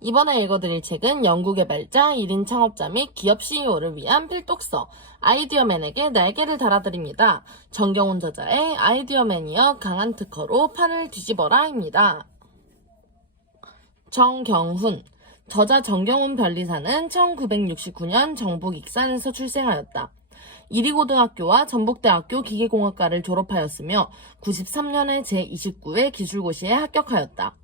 이번에 읽어드릴 책은 연구개발자, 1인 창업자 및 기업 CEO를 위한 필독서 아이디어맨에게 날개를 달아드립니다. 정경훈 저자의 아이디어맨이여 강한 특허로 판을 뒤집어라입니다. 정경훈 저자 정경훈 변리사는 1969년 전북 익산에서 출생하였다. 이리고등학교와 전북대학교 기계공학과를 졸업하였으며 93년에 제29회 기술고시에 합격하였다.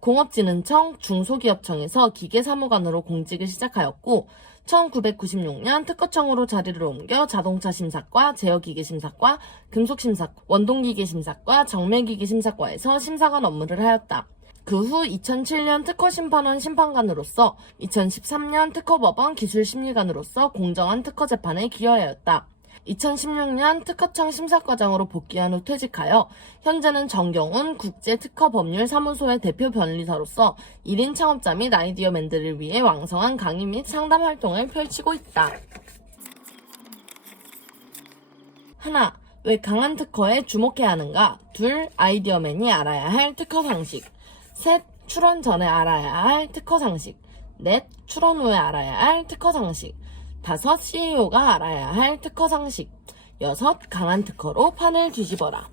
공업진흥청 중소기업청에서 기계사무관으로 공직을 시작하였고 1996년 특허청으로 자리를 옮겨 자동차 심사과, 제어기계 심사과, 금속심사과, 원동기계 심사과, 정밀기계 심사과에서 심사관 업무를 하였다. 그 후 2007년 특허심판원 심판관으로서 2013년 특허법원 기술심리관으로서 공정한 특허재판에 기여하였다. 2016년 특허청 심사과장으로 복귀한 후 퇴직하여 현재는 정경훈 국제특허법률사무소의 대표 변리사로서 1인 창업자 및 아이디어맨들을 위해 왕성한 강의 및 상담 활동을 펼치고 있다. 하나, 왜 강한 특허에 주목해야 하는가? 둘, 아이디어맨이 알아야 할 특허 상식. 셋, 출원 전에 알아야 할 특허 상식. 넷, 출원 후에 알아야 할 특허 상식. 다섯, CEO가 알아야 할 특허 상식. 여섯, 강한 특허로 판을 뒤집어라.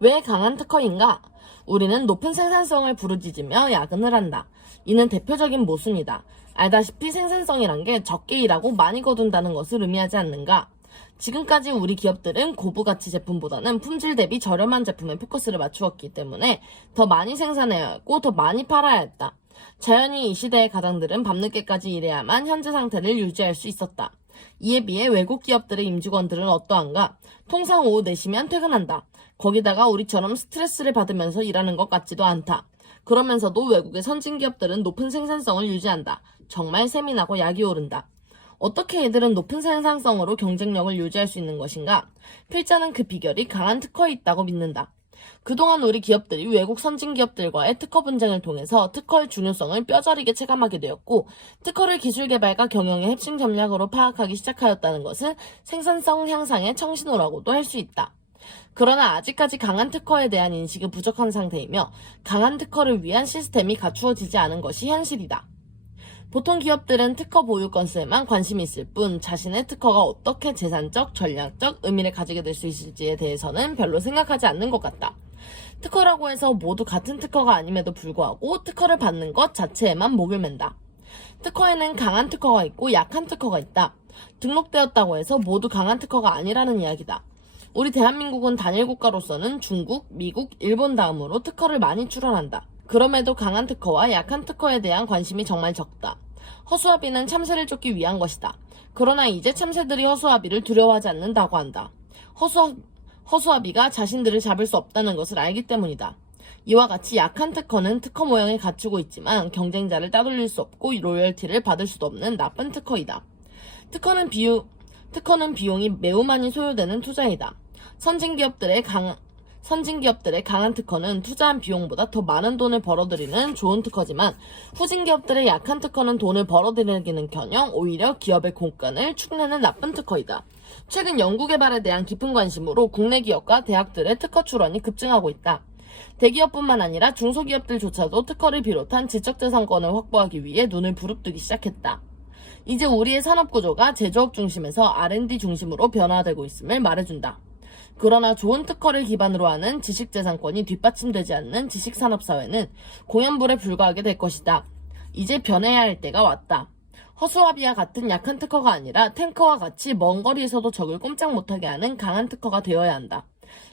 왜 강한 특허인가? 우리는 높은 생산성을 부르짖으며 야근을 한다. 이는 대표적인 모순이다. 알다시피 생산성이란 게 적게 일하고 많이 거둔다는 것을 의미하지 않는가? 지금까지 우리 기업들은 고부가치 제품보다는 품질 대비 저렴한 제품에 포커스를 맞추었기 때문에 더 많이 생산해야 했고 더 많이 팔아야 했다. 자연히 이 시대의 가장들은 밤늦게까지 일해야만 현재 상태를 유지할 수 있었다. 이에 비해 외국 기업들의 임직원들은 어떠한가? 통상 오후 4시면 퇴근한다. 거기다가 우리처럼 스트레스를 받으면서 일하는 것 같지도 않다. 그러면서도 외국의 선진기업들은 높은 생산성을 유지한다. 정말 셈이 나고 약이 오른다. 어떻게 이들은 높은 생산성으로 경쟁력을 유지할 수 있는 것인가? 필자는 그 비결이 강한 특허에 있다고 믿는다. 그동안 우리 기업들이 외국 선진기업들과의 특허 분쟁을 통해서 특허의 중요성을 뼈저리게 체감하게 되었고 특허를 기술개발과 경영의 핵심 전략으로 파악하기 시작하였다는 것은 생산성 향상의 청신호라고도 할 수 있다. 그러나 아직까지 강한 특허에 대한 인식이 부족한 상태이며 강한 특허를 위한 시스템이 갖추어지지 않은 것이 현실이다. 보통 기업들은 특허 보유 건수에만 관심이 있을 뿐 자신의 특허가 어떻게 재산적, 전략적 의미를 가지게 될 수 있을지에 대해서는 별로 생각하지 않는 것 같다. 특허라고 해서 모두 같은 특허가 아님에도 불구하고 특허를 받는 것 자체에만 목을 맨다. 특허에는 강한 특허가 있고 약한 특허가 있다. 등록되었다고 해서 모두 강한 특허가 아니라는 이야기다. 우리 대한민국은 단일 국가로서는 중국, 미국, 일본 다음으로 특허를 많이 출원한다. 그럼에도 강한 특허와 약한 특허에 대한 관심이 정말 적다. 허수아비는 참새를 쫓기 위한 것이다. 그러나 이제 참새들이 허수아비를 두려워하지 않는다고 한다. 허수아비가 자신들을 잡을 수 없다는 것을 알기 때문이다. 이와 같이 약한 특허는 특허 모형을 갖추고 있지만 경쟁자를 따돌릴 수 없고 로열티를 받을 수도 없는 나쁜 특허이다. 특허는 비용이 매우 많이 소요되는 투자이다. 선진기업들의 강한 특허는 투자한 비용보다 더 많은 돈을 벌어들이는 좋은 특허지만 후진기업들의 약한 특허는 돈을 벌어들이기는커녕 오히려 기업의 공간을 축내는 나쁜 특허이다. 최근 연구개발에 대한 깊은 관심으로 국내 기업과 대학들의 특허 출원이 급증하고 있다. 대기업뿐만 아니라 중소기업들조차도 특허를 비롯한 지적재산권을 확보하기 위해 눈을 부릅뜨기 시작했다. 이제 우리의 산업구조가 제조업 중심에서 R&D 중심으로 변화되고 있음을 말해준다. 그러나 좋은 특허를 기반으로 하는 지식재산권이 뒷받침되지 않는 지식산업사회는 공연불에 불과하게 될 것이다. 이제 변해야 할 때가 왔다. 허수아비와 같은 약한 특허가 아니라 탱크와 같이 먼 거리에서도 적을 꼼짝 못하게 하는 강한 특허가 되어야 한다.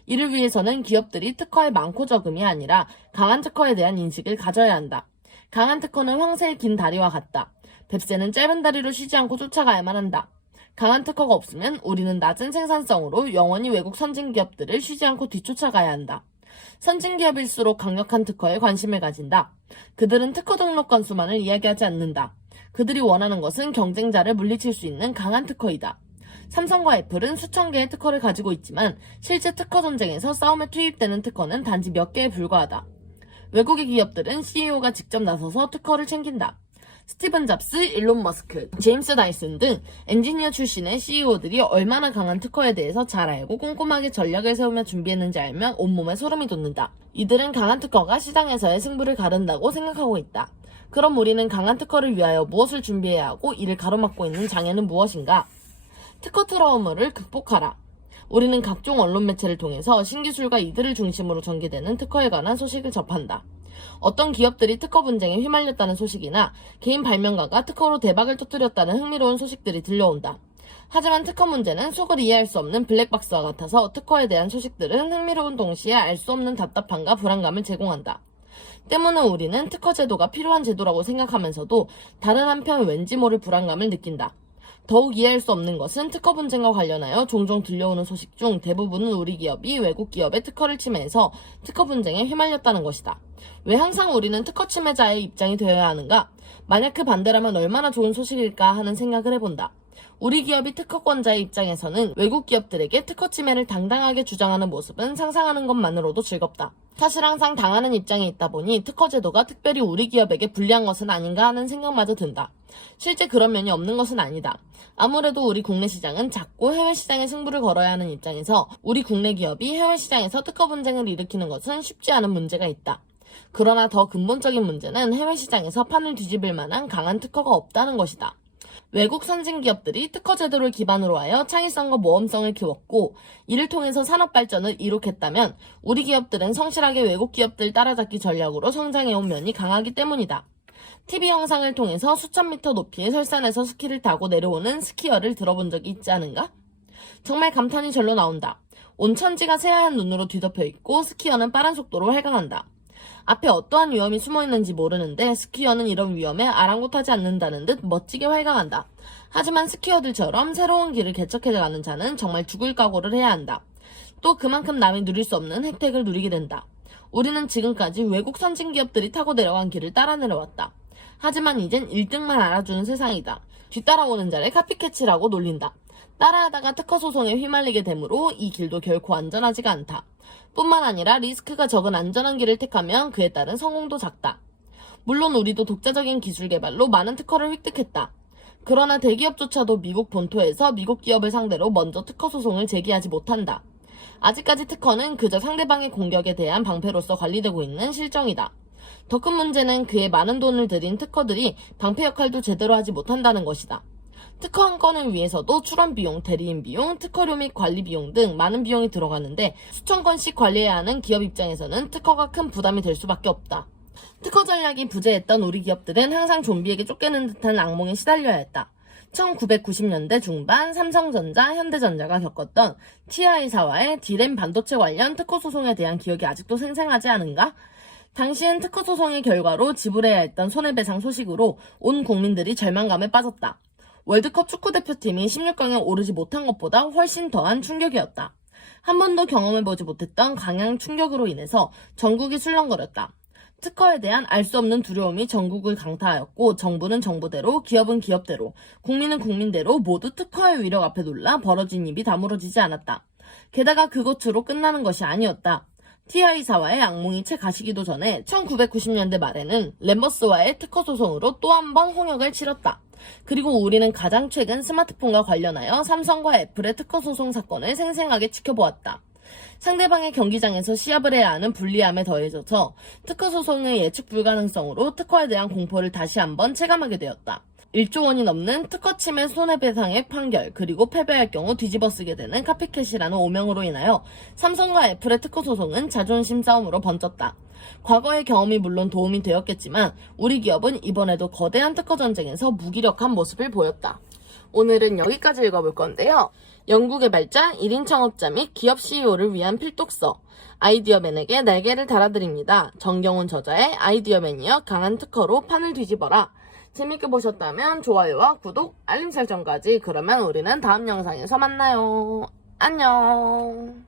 이를 위해서는 기업들이 특허의 많고 적음이 아니라 강한 특허에 대한 인식을 가져야 한다. 강한 특허는 황새의 긴 다리와 같다. 뱁새는 짧은 다리로 쉬지 않고 쫓아가야만 한다. 강한 특허가 없으면 우리는 낮은 생산성으로 영원히 외국 선진기업들을 쉬지 않고 뒤쫓아가야 한다. 선진기업일수록 강력한 특허에 관심을 가진다. 그들은 특허 등록 건수만을 이야기하지 않는다. 그들이 원하는 것은 경쟁자를 물리칠 수 있는 강한 특허이다. 삼성과 애플은 수천 개의 특허를 가지고 있지만 실제 특허 전쟁에서 싸움에 투입되는 특허는 단지 몇 개에 불과하다. 외국의 기업들은 CEO가 직접 나서서 특허를 챙긴다. 스티븐 잡스, 일론 머스크, 제임스 다이슨 등 엔지니어 출신의 CEO들이 얼마나 강한 특허에 대해서 잘 알고 꼼꼼하게 전략을 세우며 준비했는지 알면 온몸에 소름이 돋는다. 이들은 강한 특허가 시장에서의 승부를 가른다고 생각하고 있다. 그럼 우리는 강한 특허를 위하여 무엇을 준비해야 하고 이를 가로막고 있는 장애는 무엇인가? 특허 트라우마를 극복하라. 우리는 각종 언론 매체를 통해서 신기술과 이들을 중심으로 전개되는 특허에 관한 소식을 접한다. 어떤 기업들이 특허 분쟁에 휘말렸다는 소식이나 개인 발명가가 특허로 대박을 터뜨렸다는 흥미로운 소식들이 들려온다. 하지만 특허 문제는 속을 이해할 수 없는 블랙박스와 같아서 특허에 대한 소식들은 흥미로운 동시에 알 수 없는 답답함과 불안감을 제공한다. 때문에 우리는 특허 제도가 필요한 제도라고 생각하면서도 다른 한편 왠지 모를 불안감을 느낀다. 더욱 이해할 수 없는 것은 특허 분쟁과 관련하여 종종 들려오는 소식 중 대부분은 우리 기업이 외국 기업의 특허를 침해해서 특허 분쟁에 휘말렸다는 것이다. 왜 항상 우리는 특허 침해자의 입장이 되어야 하는가? 만약 그 반대라면 얼마나 좋은 소식일까 하는 생각을 해본다. 우리 기업이 특허권자의 입장에서는 외국 기업들에게 특허 침해를 당당하게 주장하는 모습은 상상하는 것만으로도 즐겁다. 사실 항상 당하는 입장에 있다 보니 특허 제도가 특별히 우리 기업에게 불리한 것은 아닌가 하는 생각마저 든다. 실제 그런 면이 없는 것은 아니다. 아무래도 우리 국내 시장은 작고 해외 시장에 승부를 걸어야 하는 입장에서 우리 국내 기업이 해외 시장에서 특허 분쟁을 일으키는 것은 쉽지 않은 문제가 있다. 그러나 더 근본적인 문제는 해외 시장에서 판을 뒤집을 만한 강한 특허가 없다는 것이다. 외국 선진 기업들이 특허 제도를 기반으로 하여 창의성과 모험성을 키웠고 이를 통해서 산업 발전을 이룩했다면 우리 기업들은 성실하게 외국 기업들 따라잡기 전략으로 성장해온 면이 강하기 때문이다. TV 영상을 통해서 수천 미터 높이의 설산에서 스키를 타고 내려오는 스키어를 들어본 적이 있지 않은가? 정말 감탄이 절로 나온다. 온 천지가 새하얀 눈으로 뒤덮여 있고 스키어는 빠른 속도로 활강한다. 앞에 어떠한 위험이 숨어있는지 모르는데 스키어는 이런 위험에 아랑곳하지 않는다는 듯 멋지게 활강한다. 하지만 스키어들처럼 새로운 길을 개척해가는 자는 정말 죽을 각오를 해야 한다. 또 그만큼 남이 누릴 수 없는 혜택을 누리게 된다. 우리는 지금까지 외국 선진 기업들이 타고 내려간 길을 따라 내려왔다. 하지만 이젠 1등만 알아주는 세상이다. 뒤따라오는 자를 카피캐치라고 놀린다. 따라하다가 특허 소송에 휘말리게 되므로 이 길도 결코 안전하지가 않다. 뿐만 아니라 리스크가 적은 안전한 길을 택하면 그에 따른 성공도 작다. 물론 우리도 독자적인 기술 개발로 많은 특허를 획득했다. 그러나 대기업조차도 미국 본토에서 미국 기업을 상대로 먼저 특허 소송을 제기하지 못한다. 아직까지 특허는 그저 상대방의 공격에 대한 방패로서 관리되고 있는 실정이다. 더 큰 문제는 그에 많은 돈을 들인 특허들이 방패 역할도 제대로 하지 못한다는 것이다. 특허 한 건을 위해서도 출원 비용, 대리인 비용, 특허료 및 관리 비용 등 많은 비용이 들어가는데 수천 건씩 관리해야 하는 기업 입장에서는 특허가 큰 부담이 될 수밖에 없다. 특허 전략이 부재했던 우리 기업들은 항상 좀비에게 쫓기는 듯한 악몽에 시달려야 했다. 1990년대 중반 삼성전자, 현대전자가 겪었던 TI사와의 D램 반도체 관련 특허 소송에 대한 기억이 아직도 생생하지 않은가? 당시엔 특허 소송의 결과로 지불해야 했던 손해배상 소식으로 온 국민들이 절망감에 빠졌다. 월드컵 축구대표팀이 16강에 오르지 못한 것보다 훨씬 더한 충격이었다. 한 번도 경험해보지 못했던 강한 충격으로 인해서 전국이 술렁거렸다. 특허에 대한 알 수 없는 두려움이 전국을 강타하였고 정부는 정부대로, 기업은 기업대로, 국민은 국민대로 모두 특허의 위력 앞에 놀라 벌어진 입이 다물어지지 않았다. 게다가 그것으로 끝나는 것이 아니었다. TI사와의 악몽이 채 가시기도 전에 1990년대 말에는 램버스와의 특허 소송으로 또 한 번 홍역을 치렀다. 그리고 우리는 가장 최근 스마트폰과 관련하여 삼성과 애플의 특허 소송 사건을 생생하게 지켜보았다. 상대방의 경기장에서 시합을 해야 하는 불리함에 더해져서 특허 소송의 예측 불가능성으로 특허에 대한 공포를 다시 한번 체감하게 되었다. 1조 원이 넘는 특허 침해 손해배상액 판결, 그리고 패배할 경우 뒤집어쓰게 되는 카피캣이라는 오명으로 인하여 삼성과 애플의 특허 소송은 자존심 싸움으로 번졌다. 과거의 경험이 물론 도움이 되었겠지만 우리 기업은 이번에도 거대한 특허 전쟁에서 무기력한 모습을 보였다. 오늘은 여기까지 읽어볼 건데요. 연구개발자, 1인 창업자 및 기업 CEO를 위한 필독서 아이디어맨에게 날개를 달아드립니다. 정경훈 저자의 아이디어맨이여 강한 특허로 판을 뒤집어라. 재밌게 보셨다면 좋아요와 구독, 알림 설정까지. 그러면 우리는 다음 영상에서 만나요. 안녕.